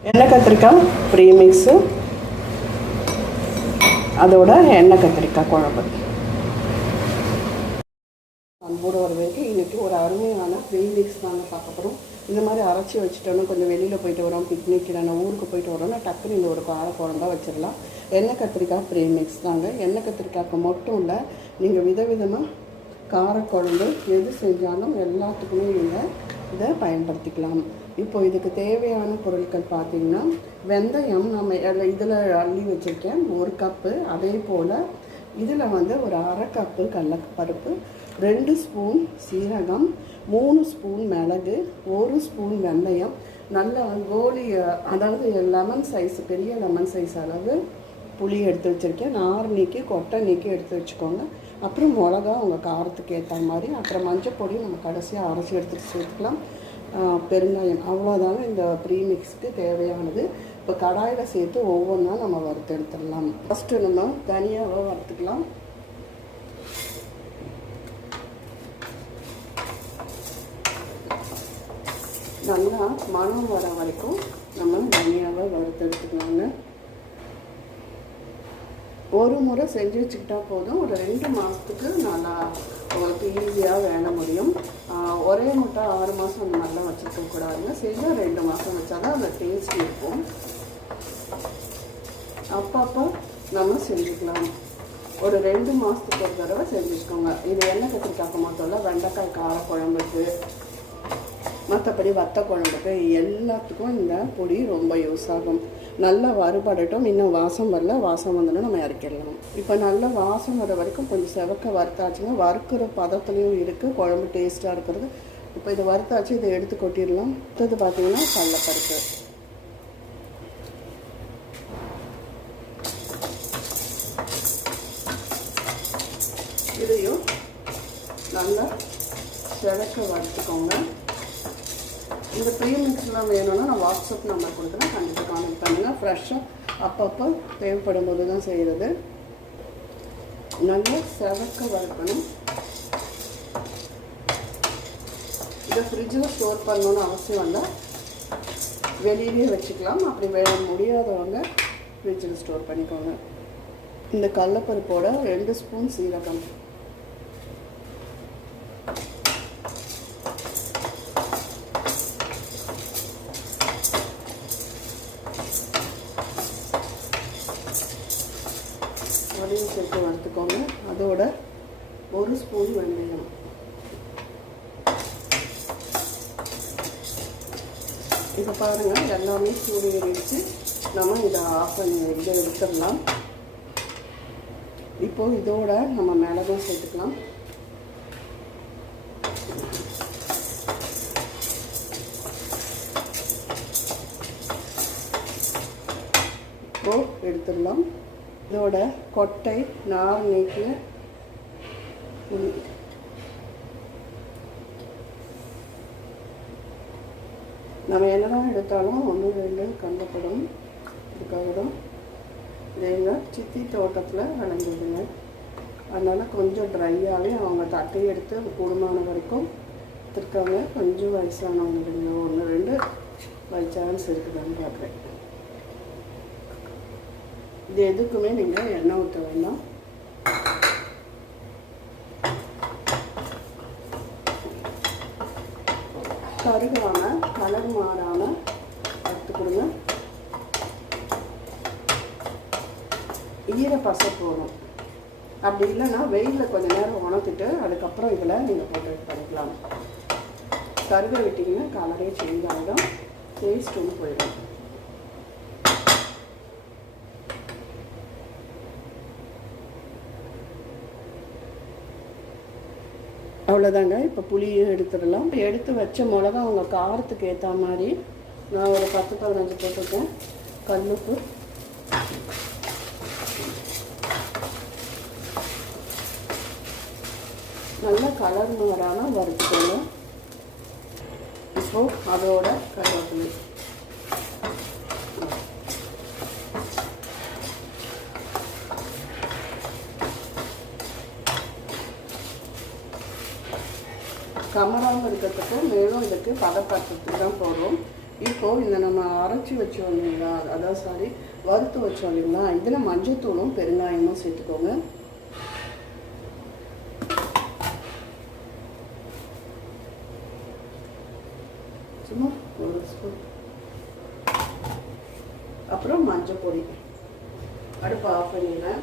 எண்ணெய் கத்திரிக்காய் ப்ரீமிக்ஸு அதோட எண்ணெய் கத்திரிக்காய் குழம்பு. அன்போடு வரவேற்கு இன்றைக்கி ஒரு அருமையான ப்ரீமிக்ஸ் தாங்க பார்க்க போகிறோம் இந்த மாதிரி அரைச்சி வச்சுட்டோன்னா கொஞ்சம் வெளியில் போயிட்டு வரோம் பிக்னிக் இல்லைன்னா ஊருக்கு போயிட்டு வரோம்னா டக்குன்னு இந்த ஒரு கார குழம்பா வச்சிடலாம். எண்ணெய் கத்திரிக்காய் ப்ரீமிக்ஸ் தாங்க. எண்ணெய் கத்திரிக்காய்க்கு மட்டும் இல்லை நீங்கள் விதவிதமாக காரக்குழம்பு எது செஞ்சாலும் எல்லாத்துக்குமே நீங்கள் இதை பயன்படுத்திக்கலாம். இப்போ இதுக்கு தேவையான பொருட்கள் பார்த்தீங்கன்னா வெந்தயம் நம்ம இதில் அள்ளி வச்சுருக்கேன் ஒரு கப்பு. அதே போல் இதில் வந்து ஒரு அரை கப்பு கடலப்பருப்பு ரெண்டு ஸ்பூன் சீரகம் மூணு ஸ்பூன் மிளகு ஒரு ஸ்பூன் வெந்தயம். நல்ல கோலி அதாவது லெமன் சைஸ் பெரிய லெமன் சைஸ் அளவு புளி எடுத்து வச்சுருக்கேன். நார் நீக்கி கொட்டை நீக்கி எடுத்து வச்சுக்கோங்க. அப்புறம் மிளகா உங்கள் காரத்துக்கு ஏற்ற மாதிரி அப்புறம் மஞ்சள் பொடி நம்ம கடைசியாக அரைச்சி எடுத்துகிட்டு சேர்த்துக்கலாம். பெருங்காயம். அவ்வளோதாங்க இந்த ப்ரீமிக்ஸ்க்கு தேவையானது. இப்போ கடாயில் சேர்த்து ஒவ்வொன்றா நம்ம வறுத்து எடுத்துடலாம். ஃபஸ்ட்டு நம்ம தனியாக வறுத்துக்கலாம். நல்லா மனம் வர வரைக்கும் நம்ம தனியாக வறுத்து எடுத்துக்கலாங்க. ஒரு முறை செஞ்சு வச்சுக்கிட்டா போதும். ஒரு ரெண்டு மாதத்துக்கு நல்லா உங்களுக்கு ஈஸியாக வேலை முடியும். ஒரே முட்டை ஆறு மாதம் அந்த மாதிரிலாம் வச்சுருக்க கூடாதுங்க. செஞ்சால் ரெண்டு மாதம் வச்சாதான் அந்த டேஸ்ட் இருக்கும். அப்பப்போ நம்ம செஞ்சுக்கலாம். ஒரு ரெண்டு மாதத்துக்கு ஒரு தடவை செஞ்சுக்கோங்க இது எண்ணெய் கத்திரிக்காய்க்கு மட்டும் வெண்டைக்காய் கார குழம்புக்கு மற்றபடி வத்த குழம்புக்கு எல்லாத்துக்கும் இந்த பொடி ரொம்ப யூஸ் ஆகும். நல்லா வறுபடட்டும் இன்னும் வாசம் வரல வாசம் வந்தோன்னா நம்ம இறக்கிடலாம். இப்போ நல்லா வாசம் வர வரைக்கும் கொஞ்சம் செவக்க வறுத்தாச்சுங்க வறுக்கிற பதத்துலேயும் இருக்குது குழம்பு டேஸ்ட்டாக இருக்கிறது. இப்போ இதை வறுத்தாச்சு இதை எடுத்து கொட்டிடலாம். அடுத்தது பார்த்தீங்கன்னா கடலப்பருப்பு. இதையும் நல்லா செவக்க வறுத்துக்கோங்க. இந்த ப்ரீமிக்ஸ்லாம் வேணும்னா நான் வாட்ஸ்அப் நம்பர் கொடுக்குறேன். கண்டிப்பாக கான்டெக்ட் பண்ணுங்கள் ஃப்ரெஷ்ஷாக அப்பப்போ தேவைப்படும் போது தான் செய்கிறது நல்லா செவக்க வளர்க்கணும் இதை ஃப்ரிட்ஜில் ஸ்டோர் பண்ணணும்னு அவசியம் வந்தால் வெளியிலேயே வச்சுக்கலாம். அப்படி வே முடியாதவங்க ஃப்ரிட்ஜில் ஸ்டோர் பண்ணிக்கோங்க. இந்த கடலப்பருப்போட ரெண்டு ஸ்பூன் சீரகம். சேர்த்து வறுத்துக்கோங்க. அதோட ஒரு ஸ்பூன் வெந்தயம். இப்போ பாருங்கள் எல்லாமே சூடு ஏறிடுச்சு. நம்ம இதை ஆஃப் பண்ணி இதை எடுத்துடலாம். இப்போது இதோட நம்ம மிளகும் சேர்த்துக்கலாம். இப்போ எடுத்துடலாம். இதோட கொட்டை நார் நீக்கி நம்ம என்னதான் எடுத்தாலும் ஒன்று ரெண்டு கண்டப்படும் இதுக்காக தான் இது எங்கள் சித்தி தோட்டத்தில் விளைஞ்சதுங்க அதனால் கொஞ்சம் ட்ரையாகவே அவங்க தட்டி எடுத்து கூடுமான வரைக்கும் எடுத்துருக்காங்க. கொஞ்சம் வயசானவங்க ஒன்று ரெண்டு பை சான்ஸ் இருக்குதான்னு பார்க்குறேன். இது எதுக்குமே நீங்கள் எண்ணெய் ஊற்ற வேண்டாம். கருகாமல் கலர் மாறாமல் எடுத்து கொடுங்க. ஈர பசை போகணும் அப்படி இல்லைன்னா வெயிலில் கொஞ்சம் நேரம் உணர்த்திட்டு அதுக்கப்புறம் இதில் நீங்கள் போட்டு பண்ணிக்கலாம் கருக விட்டிங்கன்னா கலரே சேஞ்ச் ஆகிடும் டேஸ்ட்டும் போயிடும். அவ்வளோதாங்க இப்போ புளியும் எடுத்துடலாம். இப்போ எடுத்து வச்ச மிளகா உங்கள் காரத்துக்கு ஏற்ற மாதிரி நான் ஒரு பத்து பதினஞ்சு போட்டிருக்கேன் கல்லுப்பு. நல்லா கலர் மாறான வறுத்துக்கணும் இப்போ அதோட கருவேப்பிலை. கமராமல் இருக்கிறதுக்கு மேலும் இதுக்கு பதப்படுத்துறதுக்கு தான் போகிறோம் இப்போ இந்த நம்ம அரைச்சி வச்சோம் இல்லைங்களா? அதாவது சாரி வறுத்து வச்சோம் இல்லைங்களா? இதில் மஞ்சத்தூளும் பெருங்காயமும் சேர்த்துக்கோங்க. சும்மா ஒரு ஸ்பூன் அப்புறம் மஞ்சள் பொடி அடுப்பு ஆஃப் பண்ணிடுறேன்.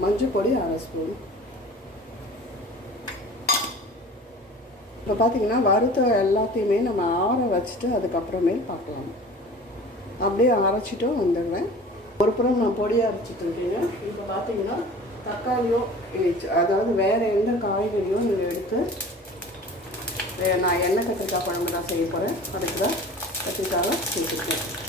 மஞ்சள் பொடி அரை ஸ்பூன் இப்போ பார்த்தீங்கன்னா வறுத்த எல்லாத்தையுமே நம்ம ஆற வச்சுட்டு அதுக்கப்புறமேல் பார்க்கலாம் அப்படியே அரைச்சிட்டும் வந்துடுவேன் ஒரு புறம் நான் பொடி அரைச்சிட்டு இருக்கேங்க இப்போ பார்த்தீங்கன்னா தக்காளியோ அதாவது வேறு எந்த காய்கறியோ நீங்கள் எடுத்து நான் எண்ணெய் கத்திரிக்காய் குழம்பு தான் செய்ய போகிறேன் அதுக்கு தான் கத்திரிக்காவை சேர்த்துக்கிறேன்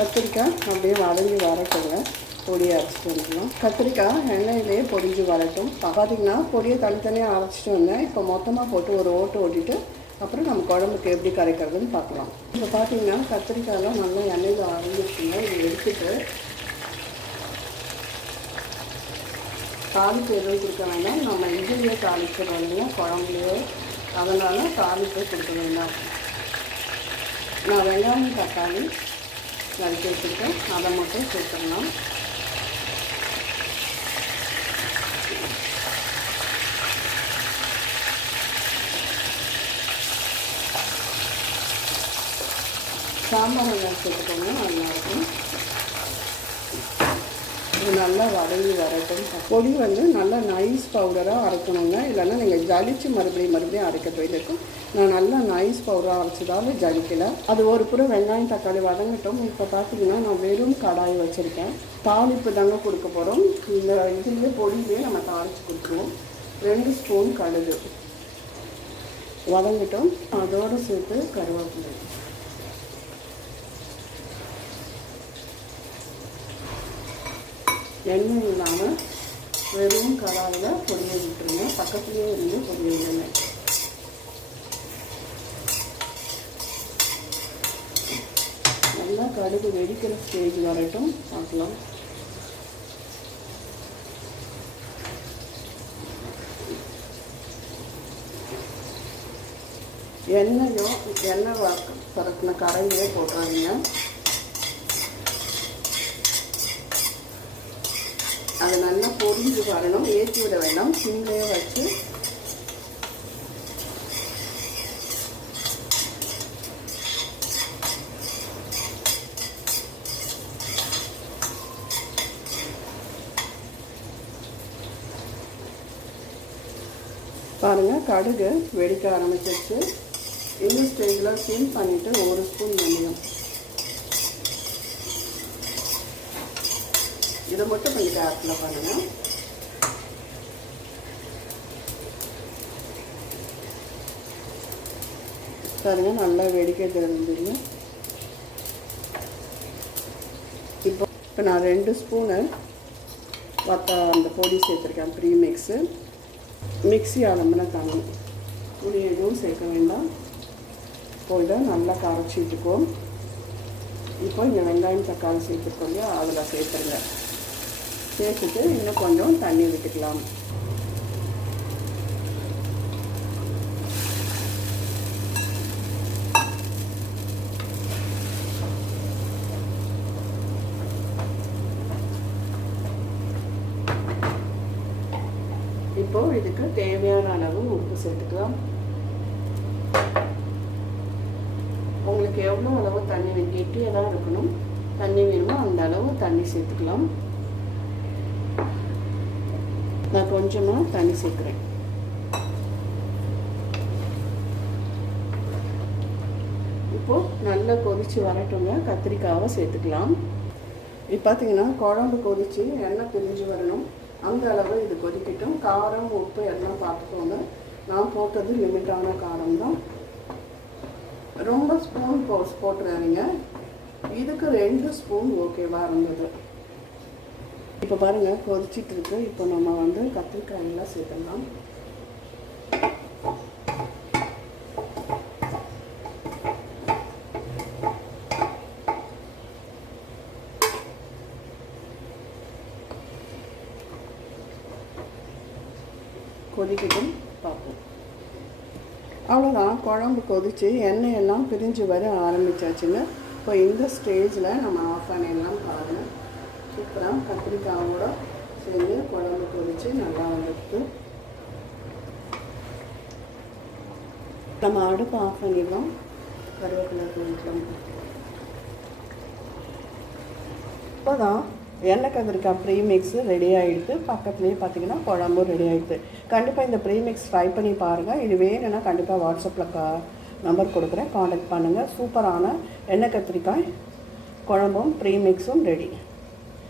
கத்திரிக்காய் அப்படியே வதங்கி வரட்டுங்க. பொடியை அரைச்சிட்டு வந்துடலாம். கத்திரிக்காய் எண்ணெயிலேயே பொடிஞ்சு வரட்டும். பார்த்தீங்கன்னா பொடியை தனித்தனியாக அரைச்சிட்டு வந்தேன். இப்போ மொத்தமாக போட்டு ஒரு ஓட்டு ஓட்டிட்டு அப்புறம் நம்ம குழம்புக்கு எப்படி கரைக்கிறதுன்னு பார்க்கலாம். இப்போ பார்த்தீங்கன்னா கத்திரிக்காயெலாம் நல்லா எண்ணெயில் அரைஞ்சிருச்சுங்க. இதை எடுத்துட்டு தாளிப்பு எதுவும் கொடுக்க வேண்டாம். நம்ம இதுலேயே தாளிக்கிறோம் இல்லையா குழம்புலையோ. அதனால் தாளிப்பு கொடுக்க வேண்டாம். நான் வெங்காயம் தக்காளி வதக்கி வச்சுருக்கேன். அதை மட்டும் சேர்த்துடலாம். சாம்பார் வெங்காயம் சேர்த்துக்கோங்க. நல்லாயிருக்கும் இது நல்லா வதங்கி வரட்டும். பொடி வந்து நல்லா நைஸ் பவுடராக அரைக்கணுங்க. இல்லைன்னா நீங்கள் ஜலிச்சு மறுபடியும் மறுபடியும் அரைக்க போயிருக்கும் நான் நல்லா நைஸ் பவுடராக அரைச்சதால ஜலிக்கலை. அது ஒரு புறம் வெங்காயம் தக்காளி வதங்கட்டும். இப்போ பார்த்தீங்கன்னா நான் வெறும் கடாய் வச்சுருக்கேன். தாளிப்பு தாங்க கொடுக்க போகிறோம் இந்த இதுலேயே பொடியிலே நம்ம தாளித்து கொடுத்துருவோம். ரெண்டு ஸ்பூன் கடுகு. வதங்கட்டும். அதோடு சேர்த்து கருவேப்பிலை. எண்ணெய் இல்லாமல் வெறும் கடாயில் பொடியை விட்டுருங்க. பக்கத்துலேயே இருந்து பொடியை விடுங்க நல்லா கடுகு வெடிக்கிற ஸ்டேஜ் வரட்டும் பார்க்கலாம். எண்ணெயோ எண்ணெய் வறுக்க பறக்கின கரையிலே போட்டுறாதீங்க. அது நல்லா பொரிஞ்சு வரணும். ஏற்றி விட வேண்டாம். சிம்லேயே வச்சு. பாருங்கள் கடுகு வெடிக்க ஆரம்பிச்சிருச்சு. இந்த ஸ்டேஜில் சிம் பண்ணிவிட்டு ஒரு ஸ்பூன் வெந்தயம் இதை மட்டும் கொஞ்சம் கேரட்டில் பண்ணுங்கள் பாருங்க நல்லா வெடிக்க தெரிஞ்சுங்க. இப்போ இப்போ நான் ரெண்டு ஸ்பூனு வத்த அந்த பொடி சேர்த்துருக்கேன் ப்ரீ மிக்ஸு மிக்ஸி அலம்பின தண்ணி. புளி எதுவும் சேர்க்க வேண்டாம். போய்ட்டு நல்லா கரைச்சிட்டுக்கோம் இப்போ இங்கே வெங்காயம் தக்காளி சேர்த்துருக்கோம் இல்லையா அதில் சேர்த்துருங்க. சேர்த்துட்டு இன்னும் கொஞ்சம் தண்ணி விட்டுக்கலாம். இப்போ இதுக்கு தேவையான அளவு உப்பு சேர்த்துக்கலாம். உங்களுக்கு எவ்வளோ அளவு தண்ணி வேணும் தான் இருக்கணும் தண்ணி வேணுமோ அந்த அளவு தண்ணி சேர்த்துக்கலாம். நான் கொஞ்சமாக தண்ணி சேர்க்குறேன். இப்போது நல்லா கொதித்து வரட்டுங்க. கத்திரிக்காவை சேர்த்துக்கலாம். இப்போ பார்த்தீங்கன்னா குழம்பு கொதிச்சு எண்ணெய் பிரிஞ்சு வரணும். அந்த அளவு இது கொதிக்கட்டும். காரம் உப்பு எல்லாம் பார்த்துக்கோங்க. நான் போட்டது லிமிட்டான காரம் தான். ரொம்ப ஸ்பூன் போ போட்டுறாதீங்க. இதுக்கு ரெண்டு ஸ்பூன் ஓகேவாக இருந்தது. இப்போ பாருங்கள் கொதிச்சிட்டு இருக்கு. இப்போ நம்ம வந்து கத்திரிக்காயெல்லாம் சேர்த்துடலாம். கொதிக்கட்டும் பார்ப்போம். அவ்வளோதான் குழம்பு கொதித்து எண்ணெய் எல்லாம் பிரிஞ்சு வர ஆரம்பித்தாச்சுன்னு இப்போ இந்த ஸ்டேஜில் நம்ம ஆஃப் பண்ணிடலாம் பாருங்கள் சூப்பராக கத்திரிக்காவோட சேர்ந்து குழம்பு கொதித்து நல்லா வந்துருக்கு நம்ம அடுப்பு ஆஃப் பண்ணிடுவோம் கருவேப்பிலை தூக்கலாம் இப்போதான் எண்ணெய் கத்திரிக்காய் ப்ரீமிக்ஸ் ரெடி ஆகிடுது பக்கத்துலேயே பார்த்தீங்கன்னா குழம்பும் ரெடி ஆகிடுது கண்டிப்பாக இந்த ப்ரீமிக்ஸ் ட்ரை பண்ணி பாருங்கள் இது வேணும்னா கண்டிப்பாக வாட்ஸ்அப்பில் கா நம்பர் கொடுக்குறேன். காண்டாக்ட் பண்ணுங்கள் சூப்பரான எண்ணெய் கத்திரிக்காய் குழம்பும் ப்ரீமிக்ஸும் ரெடி